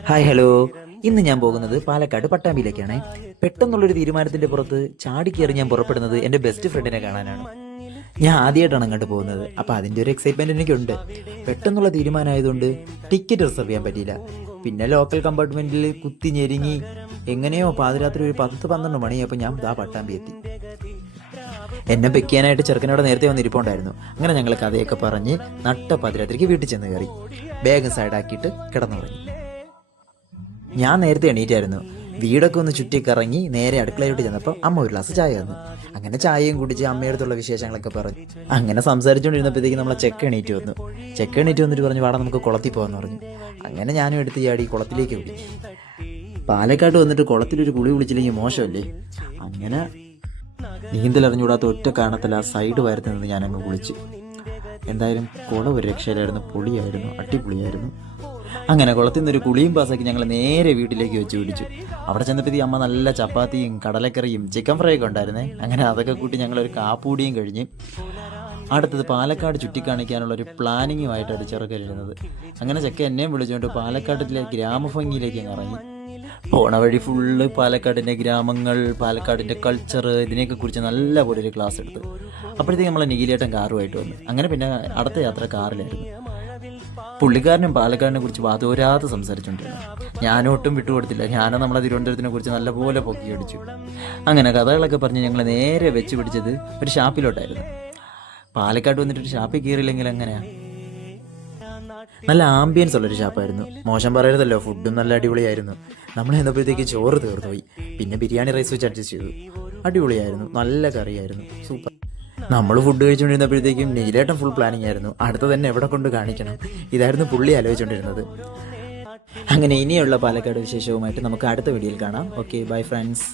Hi hello. ഇന്ന് ഞാൻ പോകുന്നത് പാലക്കാട് പട്ടാമ്പിയിലേക്കാണ്. പെട്ടെന്നുള്ളൊരു തീരുമാനത്തിന്റെ പുറത്ത് ചാടിക്കേറി ഞാൻ പുറപ്പെടുന്നത് എന്റെ ബെസ്റ്റ് ഫ്രണ്ടിനെ കാണാനാണ്. ഞാൻ ആദ്യമായിട്ടാണ് അങ്ങോട്ട് പോകുന്നത്. അപ്പോൾ അതിന്റെ ഒരു എക്സൈറ്റ്മെന്റ് എനിക്കുണ്ട്. പെട്ടെന്നുള്ള തീരുമാനമായതുകൊണ്ട് ടിക്കറ്റ് റിസർവ് ചെയ്യാൻ പറ്റിയില്ല. പിന്നെ ലോക്കൽ കമ്പാർട്ട്മെന്റിൽ കുത്തി ഞെരുങ്ങി എങ്ങനെയോ പാതിരാത്രി ഒരു പത്ത് പന്ത്രണ്ട് മണിയായപ്പോൾ ഞാൻ ദാ പട്ടാമ്പി എത്തി. എന്നെ വെക്കാനായിട്ട് ചെറുക്കനോട് നേരത്തെ വന്ന് ഇരിപ്പുണ്ടായിരുന്നു. അങ്ങനെ ഞങ്ങൾ കഥയൊക്കെ പറഞ്ഞ് നട്ട പാതിരാത്രിക്ക് വീട്ടിൽ ചെന്ന് കയറി. ബാഗ് സൈഡാക്കിയിട്ട് കിടന്നുറങ്ങി. ഞാൻ നേരത്തെ എണീറ്റായിരുന്നു. വീടൊക്കെ ഒന്ന് ചുറ്റി കറങ്ങി നേരെ അടുക്കളയിലോട്ട് ചെന്നപ്പോൾ അമ്മ ഒരു ഗ്ലാസ് ചായ തന്നു. അങ്ങനെ ചായയും കുടിച്ച് അമ്മയടുത്തുള്ള വിശേഷങ്ങളൊക്കെ പറഞ്ഞു. അങ്ങനെ സംസാരിച്ചുകൊണ്ടിരുന്നപ്പോഴത്തേക്ക് നമ്മളെ ചെക്ക് എണീറ്റ് വന്നു. ചെക്ക് എണീറ്റ് വന്നിട്ട് പറഞ്ഞു വാടാ നമുക്ക് കുളത്തിൽ പോകാമെന്ന് പറഞ്ഞു. അങ്ങനെ ഞാനും എടുത്ത് ചാടി കുളത്തിലേക്ക് ഓടി പാലക്കാട്ട് വന്നിട്ട് കുളത്തിലൊരു കുളി വിളിച്ചില്ലെങ്കിൽ മോശമല്ലേ? അങ്ങനെ നീന്തലറിഞ്ഞൂടാത്ത ഒറ്റ കാണത്തില്ല സൈഡ് വരത്ത് നിന്ന് ഞാനങ്ങ് കുളിച്ച്. എന്തായാലും കുളം ഒരു രക്ഷയിലായിരുന്നു പൊളിയായിരുന്നു. അടിപൊളിയായിരുന്നു. അങ്ങനെ കുളത്തിൽ നിന്നൊരു കുളിയും പാസ്സാക്കി ഞങ്ങൾ നേരെ വീട്ടിലേക്ക് വെച്ച് പിടിച്ചു അവിടെ ചെന്നപ്പോൾ ഈ അമ്മ നല്ല ചപ്പാത്തിയും കടലക്കറിയും ചിക്കൻ ഫ്രൈ ഒക്കെ ഉണ്ടായിരുന്നേ. അങ്ങനെ അതൊക്കെ കൂട്ടി ഞങ്ങളൊരു കാപ്പൂടിയും കഴിഞ്ഞ് അടുത്തത് പാലക്കാട് ചുറ്റിക്കാണിക്കാനുള്ള ഒരു പ്ലാനിങ്ങുമായിട്ടാണ് ചെറുക്കലിരുന്നത് അങ്ങനെ ചെക്ക എന്നെയും വിളിച്ചുകൊണ്ട് പാലക്കാട്ടിലെ ഗ്രാമഭംഗിയിലേക്ക് അങ്ങ് ഇറങ്ങി. പോണ വഴി ഫുള്ള് പാലക്കാടിന്റെ ഗ്രാമങ്ങൾ പാലക്കാടിന്റെ കൾച്ചർ ഇതിനെയൊക്കെ കുറിച്ച് നല്ല പോലെ ഒരു ക്ലാസ് എടുത്തു. അപ്പോഴത്തേക്ക് നമ്മളെ നികിലേട്ടൻ കാറുമായിട്ട് വന്നു. അങ്ങനെ പിന്നെ അടുത്ത യാത്ര കാറിലായിരുന്നു. പുള്ളിക്കാരനും പാലക്കാടിനെ കുറിച്ച് വാതോരാതെ സംസാരിച്ചുകൊണ്ടിരുന്നു ഞാനൊട്ടും വിട്ടുകൊടുത്തില്ല. ഞാനും നമ്മളെ തിരുവനന്തപുരത്തിനെ കുറിച്ച് നല്ലപോലെ പൊക്കി അടിച്ചു അങ്ങനെ കഥകളൊക്കെ പറഞ്ഞ് ഞങ്ങൾ നേരെ വെച്ച് പിടിച്ചത് ഒരു ഷാപ്പിലോട്ടായിരുന്നു. പാലക്കാട് വന്നിട്ട് ഒരു ഷാപ്പിൽ കയറിയില്ലെങ്കിൽ എങ്ങനെയാ? നല്ല ആംബിയൻസ് ഉള്ളൊരു ഷാപ്പായിരുന്നു. മോശം പറയരുതല്ലോ ഫുഡും നല്ല അടിപൊളിയായിരുന്നു. നമ്മൾ ചെന്നപ്പോഴത്തേക്ക് ചോറ് തീർന്നുപോയി. പിന്നെ ബിരിയാണി റൈസ് വെച്ച് അഡ്ജസ്റ്റ് ചെയ്തു. അടിപൊളിയായിരുന്നു നല്ല കറിയായിരുന്നു സൂപ്പർ നമ്മൾ ഫുഡ് കഴിച്ചുകൊണ്ടിരുന്നപ്പോഴത്തേക്കും നീലേട്ടൻ ഫുൾ പ്ലാനിങ് ആയിരുന്നു. അടുത്ത തന്നെ എവിടെ കൊണ്ട് കാണിക്കണം? ഇതായിരുന്നു പുള്ളി ആലോചിച്ചുകൊണ്ടിരുന്നത് അങ്ങനെ ഇനിയുള്ള പാലക്കാട് വിശേഷവുമായിട്ട് നമുക്ക് അടുത്ത വീഡിയോയിൽ കാണാം. Okay bye friends